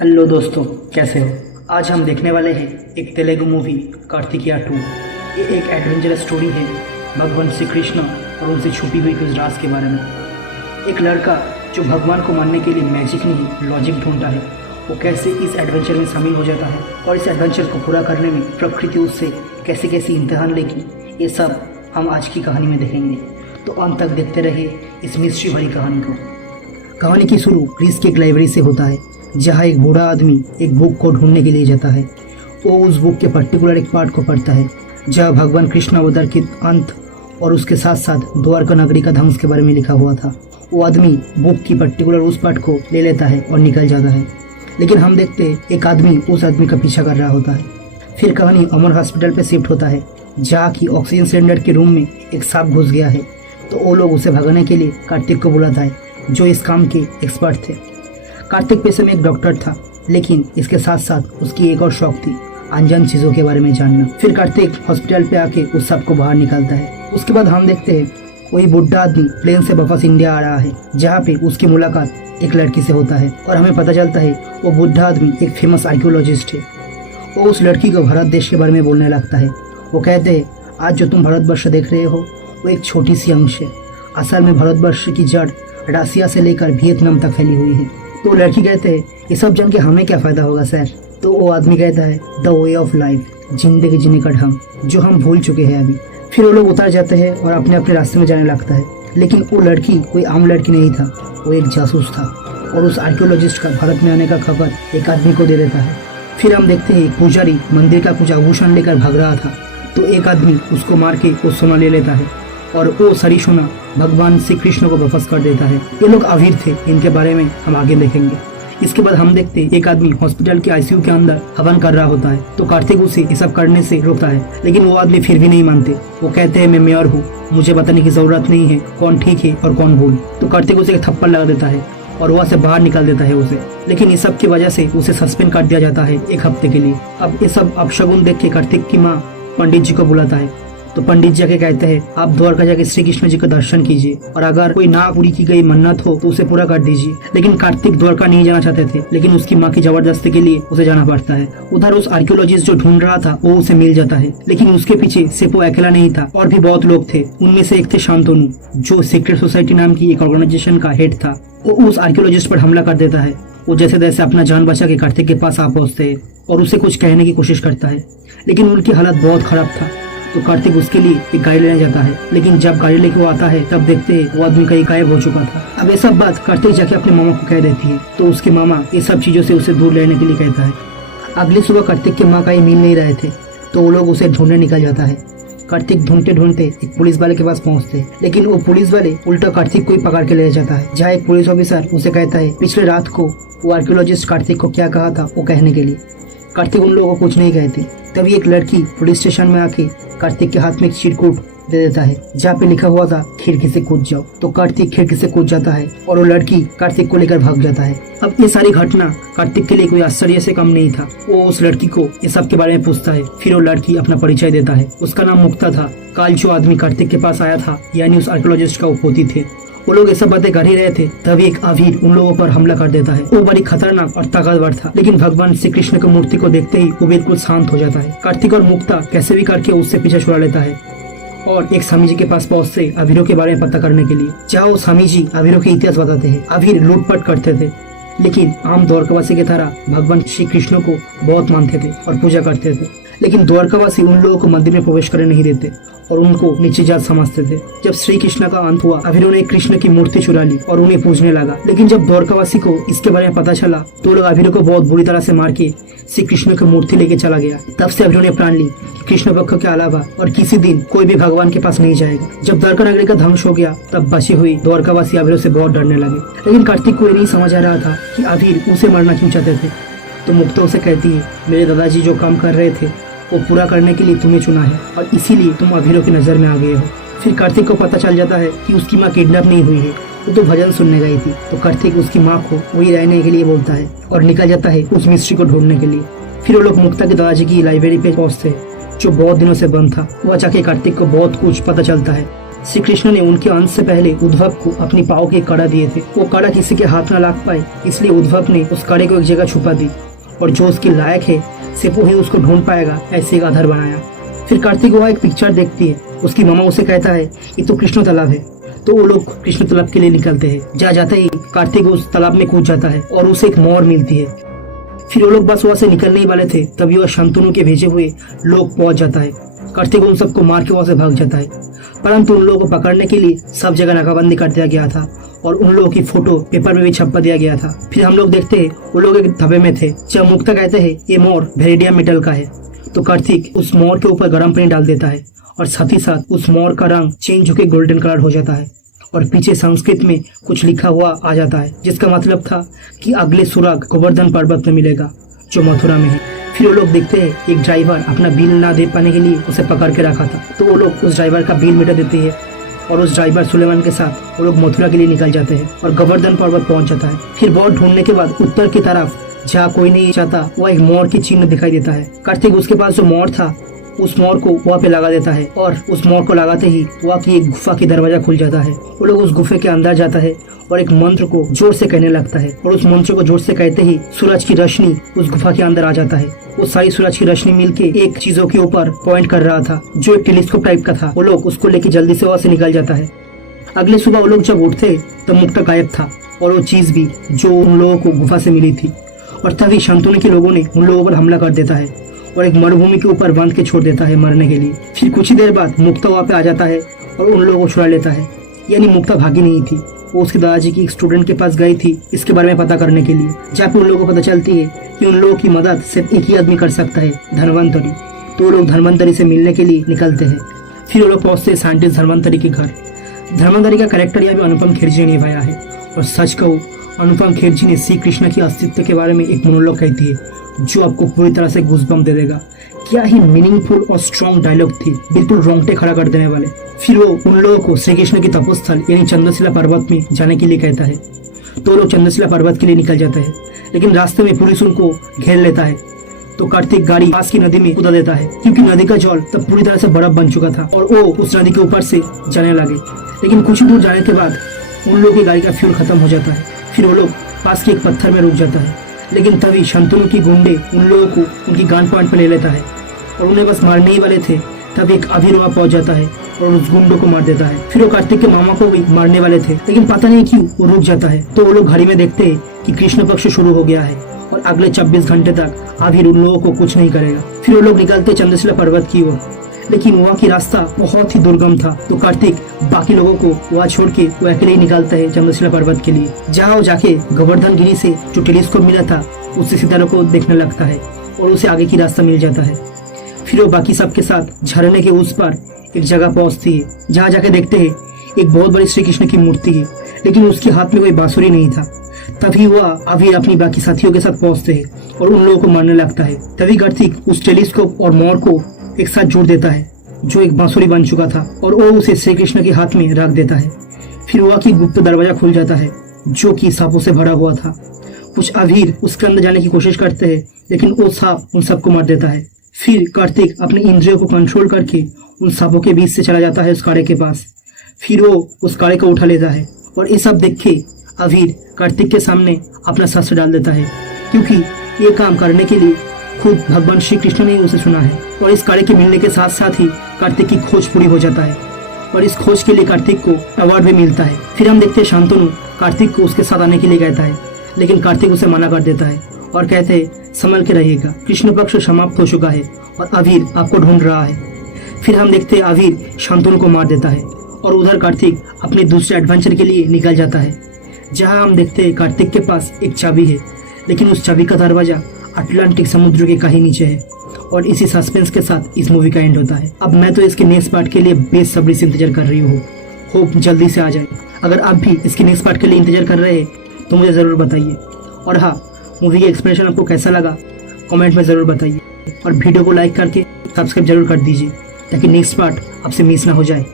Hello दोस्तों, कैसे हो। आज हम देखने वाले हैं एक तेलुगु मूवी कार्तिकेया 2। ये एक एडवेंचरस स्टोरी है भगवान श्री कृष्ण और उनसे छुपी हुई कुछ राज के बारे में। एक लड़का जो भगवान को मानने के लिए मैजिक नहीं लॉजिक ढूंढता है, वो कैसे इस एडवेंचर में शामिल हो जाता है और इस एडवेंचर को पूरा करने में प्रकृति उससे कैसे कैसे इम्तिहान लेगी, ये सब हम आज की कहानी में देखेंगे। तो अंत तक देखते रहिए इस मिस्ट्री भरी कहानी को। कहानी की शुरू ग्रीस की एक लाइब्रेरी से होता है, जहाँ एक बूढ़ा आदमी एक बुक को ढूंढने के लिए जाता है। वो उस बुक के पर्टिकुलर एक पार्ट को पढ़ता है, जहाँ भगवान कृष्ण अवतार के अंत और उसके साथ साथ द्वारका नगरी का ध्वंस के बारे में लिखा हुआ था। वो आदमी बुक की पर्टिकुलर उस पार्ट को ले लेता है और निकल जाता है। लेकिन हम देखते हैं एक आदमी उस आदमी का पीछा कर रहा होता है। फिर कहानी अमर हॉस्पिटल पे शिफ्ट होता है, जहाँ की ऑक्सीजन सिलेंडर के रूम में एक सांप घुस गया है। तो वो लोग उसे भगाने के लिए कार्तिक को बुलाता है, जो इस काम के एक्सपर्ट थे। कार्तिक पेशे में एक डॉक्टर था, लेकिन इसके साथ साथ उसकी एक और शौक थी, अनजान चीज़ों के बारे में जानना। फिर कार्तिक हॉस्पिटल पे आके उस सब को बाहर निकालता है। उसके बाद हम देखते हैं वही बुढ़ा आदमी प्लेन से वापस इंडिया आ रहा है, जहाँ पे उसकी मुलाकात एक लड़की से होता है और हमें पता चलता है वो बुढ़ा आदमी एक फेमस आर्कियोलॉजिस्ट है। वो उस लड़की को भारत देश के बारे में बोलने लगता है। वो कहते हैं आज जो तुम भारतवर्ष देख रहे हो वो एक छोटी सी अंश है। असल में भारतवर्ष की जड़ रसिया से लेकर वियतनाम तक फैली हुई है। तो लड़की कहते हैं ये सब जान के हमें क्या फ़ायदा होगा सर। तो वो आदमी कहता है द वे ऑफ लाइफ, जिंदगी जीने का ढंग, जो हम भूल चुके हैं अभी। फिर वो लोग उतर जाते हैं और अपने अपने रास्ते में जाने लगता है। लेकिन वो लड़की कोई आम लड़की नहीं था, वो एक जासूस था और उस आर्कियोलॉजिस्ट का भारत में आने का खबर एक आदमी को दे देता है। फिर हम देखते हैं एक पुजारी मंदिर का कुछ आभूषण लेकर भाग रहा था, तो एक आदमी उसको मार के वो सोना ले लेता है और वो सारी सोना भगवान श्री कृष्ण को वापस कर देता है। ये लोग अवीर थे, इनके बारे में हम आगे देखेंगे। इसके बाद हम देखते हैं एक आदमी हॉस्पिटल के आईसीयू के अंदर हवन कर रहा होता है, तो कार्तिक उसे ये सब करने से रोकता है। लेकिन वो आदमी फिर भी नहीं मानते। वो कहते हैं मैं मेयर हूँ, मुझे बताने की जरूरत नहीं है कौन ठीक है और कौन भूल। तो कार्तिक उसे एक थप्पड़ लगा देता है और वहाँ से बाहर निकाल देता है उसे। लेकिन इस सब की वजह से उसे सस्पेंड कर दिया जाता है एक हफ्ते के लिए। अब ये सब अपशगुन देख के कार्तिक की माँ पंडित जी को बुलाता है। तो पंडित जी के कहते हैं आप द्वारका जाके श्री कृष्ण जी का दर्शन कीजिए और अगर कोई ना पूरी की गई मन्नत हो तो उसे पूरा कर दीजिए। लेकिन कार्तिक द्वारका नहीं जाना चाहते थे, लेकिन उसकी माँ की जबरदस्ती के लिए उसे जाना पड़ता है। उधर उस आर्कियोलॉजिस्ट जो ढूंढ रहा था वो उसे मिल जाता है, लेकिन उसके पीछे सिर्फ वो अकेला नहीं था, और भी बहुत लोग थे। उनमें से एक थे शांतनु, जो सीक्रेट सोसाइटी नाम की एक ऑर्गेनाइजेशन का हेड था। वो उस आर्कियोलॉजिस्ट पर हमला कर देता है। वो जैसे तैसे अपना जान बचा के कार्तिक के पास आ पहुंचते हैं और उसे कुछ कहने की कोशिश करता है, लेकिन उनकी हालत बहुत खराब था। तो कार्तिक उसके लिए एक गाड़ी लेने जाता है, लेकिन जब गाड़ी लेके वो आता है तब देखते हैं वो आदमी कहीं गायब हो चुका था। अब ये सब बात कार्तिक जाके अपने मामा को कह देती है, तो उसके मामा ये सब चीजों से उसे दूर लेने के लिए कहता है। अगली सुबह कार्तिक के माँ कहीं मिल नहीं रहे थे, तो वो लोग उसे ढूंढने निकल जाता है। कार्तिक ढूंढते ढूंढते एक पुलिस वाले के पास पहुंचते हैं, लेकिन वो पुलिस वाले उल्टा कार्तिक को ही पकड़ के ले जाता है। जहाँ एक पुलिस ऑफिसर उसे कहता है पिछले रात को वो आर्कियोलॉजिस्ट कार्तिक को क्या कहा था वो कहने के लिए। कार्तिक उन लोगों को कुछ नहीं कहते। तभी एक लड़की पुलिस स्टेशन में आके कार्तिक के हाथ में एक चिरकुट दे देता है, जहाँ पे लिखा हुआ था खिड़की से कूद जाओ। तो कार्तिक खिड़की से कूद जाता है और वो लड़की कार्तिक को लेकर भाग जाता है। अब ये सारी घटना कार्तिक के लिए कोई आश्चर्य से कम नहीं था। वो उस लड़की को ये सब के बारे में पूछता है। फिर वो लड़की अपना परिचय देता है। उसका नाम मुक्ता था। कल जो आदमी कार्तिक के पास आया था, यानी उस आर्कियोलॉजिस्ट का वो पोती थे। वो लोग ये सब बातें कर ही रहे थे, तभी एक अवीर उन लोगों पर हमला कर देता है। वो बड़ी खतरनाक और ताकतवर था, लेकिन भगवान श्री कृष्ण की मूर्ति को देखते ही वो बिल्कुल शांत हो जाता है। कार्तिक और मुक्ता कैसे भी करके उससे पीछा छुड़ा लेता है और एक स्वामी जी के पास पहुंचते अवीरों के बारे में पता करने के लिए, जहाँ वो स्वामी जी अवीरों के इतिहास बताते हैं। अवीर लूटपाट करते थे, लेकिन आम द्वारकावासी की तरह भगवान श्री कृष्ण को बहुत मानते थे और पूजा करते थे। लेकिन द्वारकावासी उन लोगों को मंदिर में प्रवेश करने नहीं देते और उनको नीचे जात समझते थे। जब श्री कृष्ण का अंत हुआ, अवीरों ने कृष्ण की मूर्ति चुरा ली और उन्हें पूजने लगा। लेकिन जब द्वारकावासी को इसके बारे में पता चला, तो लोग अवीरों को बहुत बुरी तरह से मार के श्री कृष्ण की मूर्ति लेके चला गया। तब से अवीरों ने प्राण ली कि कृष्ण पक्ष के अलावा और किसी दिन कोई भी भगवान के पास नहीं जाएगा। जब द्वारका नगरी का ध्वंस हो गया, तब बची हुई द्वारकावासी अवीरों से बहुत डरने लगे। लेकिन कार्तिक को ये नहीं समझ आ रहा था कि अवीर उसे मरना क्यों चाहते थे। तो मुक्ता उसे कहती है मेरे दादाजी जो काम कर रहे थे वो पूरा करने के लिए तुम्हें चुना है और इसीलिए तुम अभीरों की नजर में आ गए हो। फिर कार्तिक को पता चल जाता है कि उसकी माँ किडनैप नहीं हुई है, वो तो भजन सुनने गई थी। तो कार्तिक उसकी माँ को वही रहने के लिए बोलता है और निकल जाता है उस मिस्ट्री को ढूंढने के लिए। फिर वो लोग मुक्ता के दादाजी की लाइब्रेरी पे पहुंचते हैं, जो बहुत दिनों से बंद था। वह जाके कार्तिक को बहुत कुछ पता चलता है श्री कृष्ण ने उनके अंत से पहले उद्धव को अपनी पाँव की कड़ा दिए थे। वो कड़ा किसी के हाथ न लग पाए, इसलिए उद्धव ने उस कड़े को एक जगह छुपा दी और जो उसके लायक है सिर्फ वही उसको ढूंढ पाएगा, ऐसे एक आधार बनाया। फिर कार्तिक वहाँ एक पिक्चर देखती है, उसकी मामा उसे कहता है ये तो कृष्ण तालाब है, तो वो लोग कृष्ण तालाब के लिए निकलते हैं। जहाँ जाते ही कार्तिक उस तालाब में कूद जाता है और उसे एक मोर मिलती है। फिर वो लोग बस वहाँ से निकलने ही वाले थे, तभी वह शांतनु के भेजे हुए लोग पहुंच जाता है। कार्तिक उन सबको मार के वहाँ से भाग जाता है, परंतु उन लोगों को पकड़ने के लिए सब जगह नाकाबंदी कर दिया गया था और उन लोगों की फोटो पेपर में भी छपवा दिया गया था। फिर हम लोग देखते हैं वो लोग एक ढाबे में थे, जब मुक्ता कहते हैं ये मोर वेरिडियम मेटल का है, तो कार्तिक उस मोर के ऊपर गर्म पानी डाल देता है और साथ ही साथ उस मोर का रंग चेंज होकर गोल्डन कलर हो जाता है और पीछे संस्कृत में कुछ लिखा हुआ आ जाता है, जिसका मतलब था कि अगले सुराग गोवर्धन पर्वत में मिलेगा जो मथुरा में है। फिर वो लोग देखते हैं एक ड्राइवर अपना बिल ना दे पाने के लिए उसे पकड़ के रखा था, तो वो लोग उस ड्राइवर का बिल मिटा देते हैं और उस ड्राइवर सुलेमान के साथ वो लोग मथुरा के लिए निकल जाते हैं और गोवर्धन पर्वत पहुंच जाता है। फिर बहुत ढूंढने के बाद उत्तर की तरफ जहाँ कोई नहीं चाहता वह एक मोर की चिन्ह दिखाई देता है। कार्तिक उसके पास जो मोर था उस मोर को वहाँ पे लगा देता है और उस मोर को लगाते ही वहाँ की एक गुफा की दरवाजा खुल जाता है। वो लोग उस गुफे के अंदर जाता है और एक मंत्र को जोर से कहने लगता है और उस मंत्र को जोर से कहते ही सूरज की रोशनी उस गुफा के अंदर आ जाता है। वो सारी सूरज की रोशनी मिलके एक चीजों के ऊपर पॉइंट कर रहा था जो एक टेलीस्कोप टाइप का था। वो लोग उसको लेके जल्दी से वहाँ से निकल जाता है। अगले सुबह वो लोग जब उठते तब मुक्ता गायब था और वो चीज भी जो उन लोगों को गुफा से मिली थी, और तभी शांतनु के लोगों ने उन लोगों पर हमला कर देता है और एक मरुभूमि के ऊपर बांध के छोड़ देता है मरने के लिए। फिर कुछ ही देर बाद मुक्ता वहाँ पे आ जाता है और उन लोगों को छुड़ा लेता है। यानी मुक्ता भागी नहीं थी, वो उसके दादाजी की एक स्टूडेंट के पास गई थी इसके बारे में पता करने के लिए, जहाँ पे उन लोगों को पता चलती है कि उन लोगों की मदद सिर्फ एक ही आदमी कर सकता है, धन्वंतरी। तो वो लोग धन्वंतरी से मिलने के लिए निकलते हैं। फिर वो लोग पहुंचते हैं साइंटिस्ट धन्वंतरी के घर। धन्वंतरी का कैरेक्टर यहाँ भी अनुपम खेर ने निभाया है और सच कहूँ अनुपम खेर ने श्री कृष्ण के अस्तित्व के बारे में एक मोनोलॉग कहती है जो आपको पूरी तरह से गूज़बम्प दे देगा। क्या ही मीनिंगफुल और स्ट्रॉन्ग डायलॉग थी, बिल्कुल रोंगटे खड़ा कर देने वाले। फिर वो उन लोगों को श्री कृष्ण की तपोस्थल यानी चंद्रशिला पर्वत में जाने के लिए कहता है, तो लोग चंद्रशिला पर्वत के लिए निकल जाते हैं, लेकिन रास्ते में पुलिस उनको घेर लेता है। तो कार्तिक गाड़ी पास की नदी में कूदा देता है क्योंकि नदी का जल तब पूरी तरह से बर्फ बन चुका था और वो उस नदी के ऊपर से जाने लगे। लेकिन कुछ दूर जाने के बाद उन लोगों की गाड़ी का फ्यूल खत्म हो जाता है। फिर वो लोग पास के एक पत्थर में रुक जाता है, लेकिन तभी शांतनु की गुंडे उन लोगों को उनकी गन पॉइंट पर ले लेता है और उन्हें बस मारने ही वाले थे तब एक अभीर वहाँ पहुंच जाता है और उस गुंडों को मार देता है। फिर वो कार्तिक के मामा को भी मारने वाले थे, लेकिन पता नहीं क्यों वो रुक जाता है। तो वो लोग घड़ी में देखते हैं कि कृष्ण पक्ष शुरू हो गया है और अगले 26 घंटे तक अभीर उन लोगों को कुछ नहीं करेगा। फिर वो लोग निकलते चंद्रशिला पर्वत की ओर, लेकिन वहाँ की रास्ता बहुत ही दुर्गम था, तो कार्तिक बाकी लोगों को वहाँ छोड़ के वो अकेले ही निकलता है चंद्रशिला पर्वत के लिए। जहाँ वो जाके गोवर्धन गिरी से जो टेलीस्कोप मिला था उससे सितारों को देखने लगता है और उसे आगे की रास्ता मिल जाता है। फिर वो बाकी सबके साथ झरने के उस पर एक जगह पहुंचती है, जहाँ जाके देखते हैं एक बहुत बड़ी श्री कृष्ण की मूर्ति है, लेकिन उसके हाथ में कोई बांसुरी नहीं था। तभी वह अभी अपनी बाकी साथियों के साथ पहुंचते हैं और उन लोगों को मारने लगता है। तभी कार्तिक उस टेलीस्कोप और मोर को एक साथ जोड़ देता है जो एक बांसुरी बन चुका था और वो उसे श्री कृष्ण के हाथ में रख देता है। फिर वह की गुप्त दरवाजा खुल जाता है जो कि सांपों से भरा हुआ था। कुछ अभीर उसके अंदर जाने की कोशिश करते हैं, लेकिन वो सांप उन सबको मार देता है। फिर कार्तिक अपने इंद्रियों को कंट्रोल करके उन सांपों के बीच से चला जाता है उस काड़े के पास। फिर वो उस काड़े को उठा लेता है और ये सब देख के अभीर कार्तिक के सामने अपना शस्त्र डाल देता है, क्योंकि ये काम करने के लिए खुद भगवान श्री कृष्ण ने उसे सुना है। और इस काड़े के मिलने के साथ साथ ही कार्तिक की खोज पूरी हो जाता है और इस खोज के लिए कार्तिक को अवार्ड भी मिलता है। फिर हम देखते हैं शांतनु कार्तिक को उसके साथ आने के लिए कहता है, लेकिन कार्तिक उसे मना कर देता है और कहते हैं संभल के रहिएगा, कृष्ण पक्ष समाप्त हो चुका है और अभीर आपको ढूंढ रहा है। फिर हम देखते हैं अभीर शांतनु को मार देता है और उधर कार्तिक अपने दूसरे एडवेंचर के लिए निकल जाता है, जहाँ हम देखते हैं कार्तिक के पास एक चाबी है, लेकिन उस चाबी का दरवाजा अटलांटिक समुद्र के कहीं नीचे है। और इसी सस्पेंस के साथ इस मूवी का एंड होता है। अब मैं तो इसके नेक्स्ट पार्ट के लिए बेसब्री से इंतजार कर रही हूँ, होप जल्दी से आ जाए। अगर आप भी इसके नेक्स्ट पार्ट के लिए इंतजार कर रहे हैं तो मुझे ज़रूर बताइए। और हाँ, मूवी का एक्सप्लेनेशन आपको कैसा लगा कमेंट में ज़रूर बताइए और वीडियो को लाइक करके सब्सक्राइब जरूर कर दीजिए ताकि नेक्स्ट पार्ट आपसे मिस ना हो जाए।